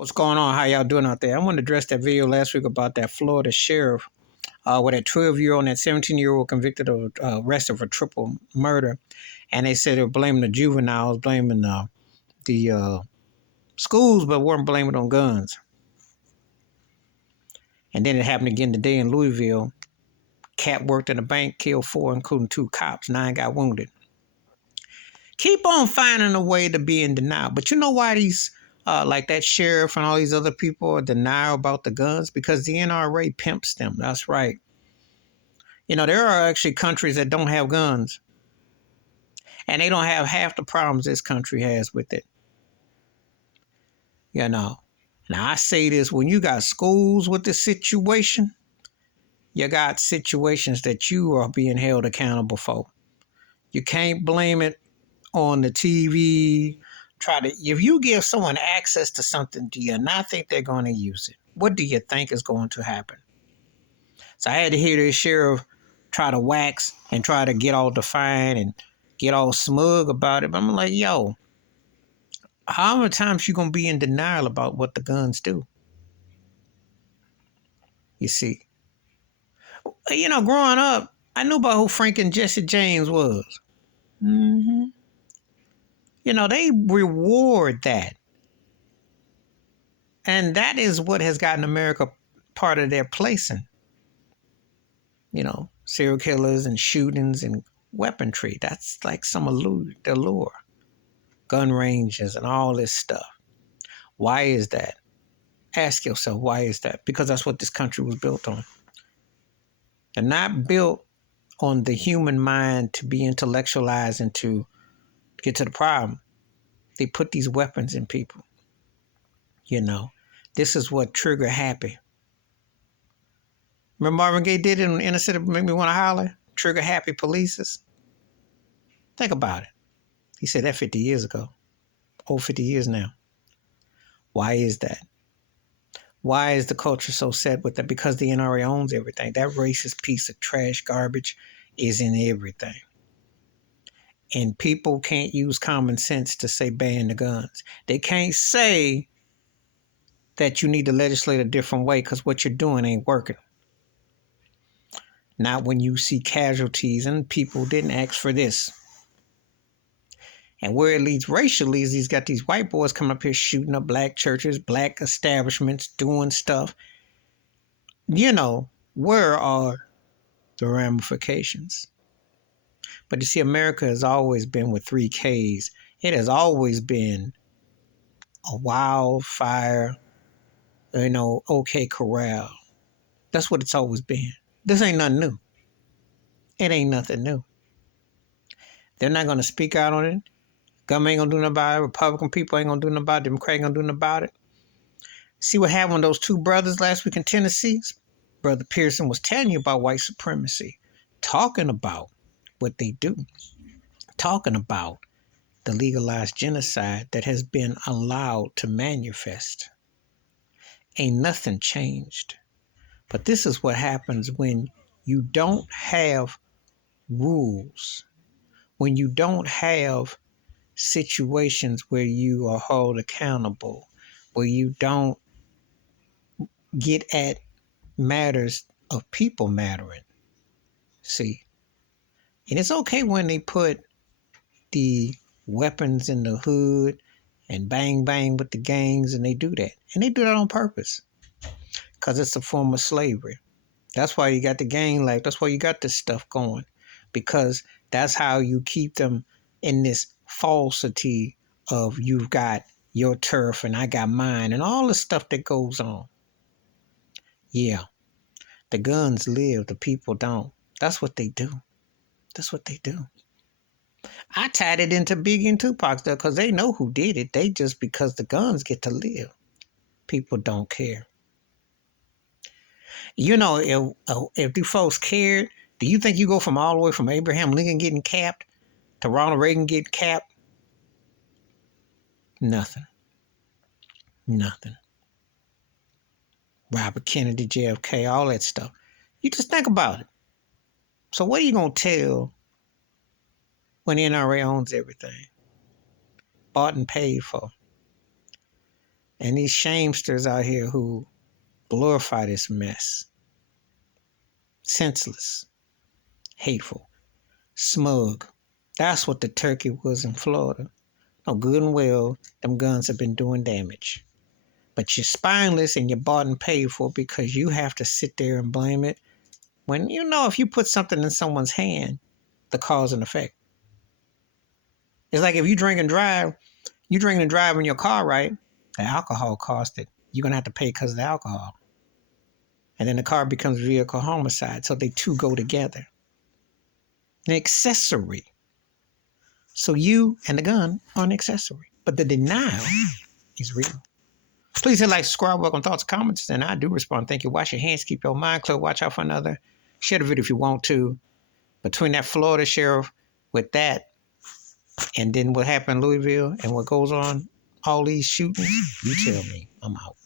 What's going on? How y'all doing out there? I wanted to address that video last week about that Florida sheriff with that 12-year-old and that 17-year-old convicted of arrested for triple murder. And they said they were blaming the juveniles, blaming the schools, but weren't blaming it on guns. And then it happened again today in Louisville. Cat worked in a bank, killed 4, including 2 cops. 9 got wounded. Keep on finding a way to be in denial. But you know why these like that sheriff and all these other people are denial about the guns? Because the NRA pimps them. That's right. You know, there are actually countries that don't have guns. And they don't have half the problems this country has with it. You know. Now, I say this, when you got schools with this situation, you got situations that you are being held accountable for. You can't blame it on the TV. If you give someone access to something, do you not think they're going to use it? What do you think is going to happen? So I had to hear this sheriff try to wax and try to get all defiant and get all smug about it. But I'm like, yo, how many times you going to be in denial about what the guns do? You see, you know, growing up, I knew about who Frank and Jesse James was. Mm-hmm. You know, they reward that. And that is what has gotten America part of their placing. You know, serial killers and shootings and weaponry. That's like some the allure. Gun ranges and all this stuff. Why is that? Ask yourself, why is that? Because that's what this country was built on. They're not built on the human mind to be intellectualized and to get to the problem. They put these weapons in people. You know, this is what trigger happy. Remember Marvin Gaye did it in Inner City, Make Me Want to Holler? Trigger happy polices. Think about it. He said that 50 years ago. Over 50 years now. Why is that? Why is the culture so set with that? Because the NRA owns everything. That racist piece of trash garbage is in everything. And people can't use common sense to say ban the guns. They can't say that you need to legislate a different way because what you're doing ain't working. Not when you see casualties and people didn't ask for this. And where it leads racially is he's got these white boys coming up here shooting up black churches, black establishments, doing stuff. You know, where are the ramifications? But you see, America has always been with 3 Ks. It has always been a wildfire, you know, OK Corral. That's what it's always been. This ain't nothing new. It ain't nothing new. They're not going to speak out on it. Government ain't going to do nothing about it. Republican people ain't going to do nothing about it. Democrat ain't going to do nothing about it. See what happened with those 2 brothers last week in Tennessee? Brother Pearson was telling you about white supremacy, talking about what they do, talking about the legalized genocide that has been allowed to manifest. Ain't nothing changed. But this is what happens when you don't have rules, when you don't have situations where you are held accountable, where you don't get at matters of people mattering. See, and it's okay when they put the weapons in the hood and bang bang with the gangs, and they do that. And they do that on purpose because it's a form of slavery. That's why you got the gang life. That's why you got this stuff going, because that's how you keep them in this falsity of you've got your turf and I got mine and all the stuff that goes on. Yeah, the guns live, the people don't. That's what they do. That's what they do. I tied it into Biggie and Tupac stuff because they know who did it. They just, because the guns get to live, people don't care. You know, if the folks cared, do you think you go from all the way from Abraham Lincoln getting capped to Ronald Reagan getting capped? Nothing. Nothing. Robert Kennedy, JFK, all that stuff. You just think about it. So what are you going to tell when the NRA owns everything? Bought and paid for. And these shamesters out here who glorify this mess. Senseless, hateful, smug. That's what the turkey was in Florida. No, good and well, them guns have been doing damage. But you're spineless and you're bought and paid for because you have to sit there and blame it. When you know if you put something in someone's hand, the cause and effect. It's like if you drink and drive, you drink and drive in your car, right? The alcohol cost it. You're going to have to pay because of the alcohol. And then the car becomes vehicle homicide. So they two go together. An accessory. So you and the gun are an accessory. But the denial is real. Please hit like, subscribe, welcome thoughts, comments, and I do respond. Thank you. Wash your hands, keep your mind clear, watch out for another. Share the video if you want to. Between that Florida sheriff with that, and then what happened in Louisville and what goes on, all these shootings, you tell me. I'm out.